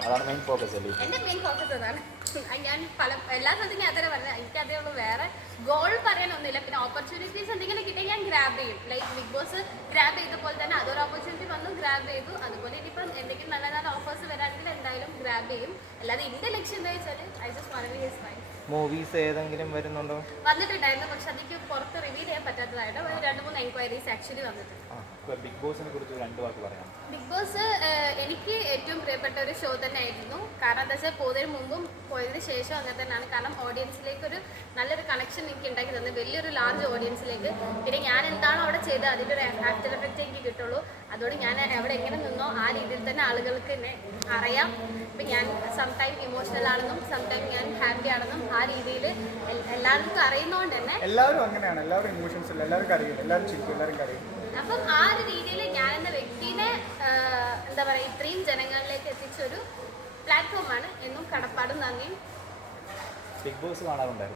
അതാണ് main focus അല്ലേ? എന്റെ മെയിൻ ഫോക്കസ് അതാണ്. ഞാൻ പല എല്ലാ സ്ഥലത്തും ഞാൻ അതേ പറഞ്ഞത്. എനിക്ക് അതേ ഉള്ളൂ. വേറെ ഗോൾ പറയാനൊന്നുമില്ല പിന്നെ ഓപ്പർച്യൂണിറ്റീസ് എന്തെങ്കിലും കിട്ടിയാൽ ഞാൻ ഗ്രാബ് ചെയ്യും. ലൈക്ക് ബിഗ് ബോസ് ഗ്രാബ് ചെയ്ത പോലെ തന്നെ അതൊരു ഓപ്പർച്യൂണിറ്റി വന്നു ഗ്രാബ് ചെയ്തു. അതുപോലെ ഇനിയിപ്പം എന്തെങ്കിലും നല്ല നല്ല ഓഫേഴ്സ് വരാണെങ്കിൽ എന്തായാലും ഗ്രാബ് ചെയ്യും. അല്ലാതെ എന്റെ ലക്ഷ്യം എന്താ വെച്ചാൽ ഐ ജസ്റ്റ് മറവി ഹിസ് ഫൈൻ മൂവീസ് ഏതെങ്കിലും വരുന്നുണ്ടോ? വന്നിട്ടുണ്ടായിരുന്നു. പക്ഷെ അതിക്ക് പുറത്ത് റിവീൽ ചെയ്യാൻ പറ്റാത്തതായിട്ട് രണ്ട് മൂന്ന് എൻക്വയറീസ് ആക്ച്വലി വന്നിട്ടുണ്ട്. ബിഗ് ബോസിനെ കുറിച്ച് രണ്ട് വാക്ക് പറയാം. ബിഗ് ബോസ് ഏറ്റവും പ്രിയപ്പെട്ട ഒരു ഷോ തന്നെയായിരുന്നു. കാരണം എന്താ വെച്ചാൽ പോയതിന് മുമ്പും പോയതിന് ശേഷം അങ്ങനെ തന്നെയാണ്. കാരണം ഓഡിയൻസിലേക്ക് ഒരു നല്ലൊരു കണക്ഷൻ എനിക്ക് ഉണ്ടാക്കി തന്നെ. വലിയൊരു ലാർജ് ഓഡിയൻസിലേക്ക് പിന്നെ ഞാൻ എന്താണോ അവിടെ ചെയ്തത് അതിന്റെ ഒരു ആഫ്റ്റർ എഫക്റ്റ് എനിക്ക് കിട്ടുള്ളൂ. അതുകൊണ്ട് ഞാൻ അവിടെ എങ്ങനെ നിന്നോ ആ രീതിയിൽ തന്നെ ആളുകൾക്ക് എന്നെ അറിയാം. ഇപ്പം ഞാൻ സം ടൈം ഇമോഷണൽ ആണെന്നും സം ടൈം ഞാൻ ഹാപ്പി ആണെന്നും ആ രീതിയിൽ എല്ലാവർക്കും അറിയുന്നതുകൊണ്ട് തന്നെ എല്ലാവരും അങ്ങനെയാണ്. എല്ലാവരും ഇമോഷൻസ് എല്ലാവരും അറിയും എല്ലാവരും ചിരിക്കും. എല്ലാവരും കരയും. അപ്പം ആ ഒരു രീതിയിൽ ഞാൻ എന്ന വ്യക്തിനെ ആഹ്, എന്താ പറയുക ഇത്രയും ജനങ്ങളിലേക്ക് എത്തിച്ചൊരു പ്ലാറ്റ്ഫോമാണ് എന്നും കടപ്പാടും നന്ദിയും. Bigg Boss കാണാറുണ്ടായിരുന്നു.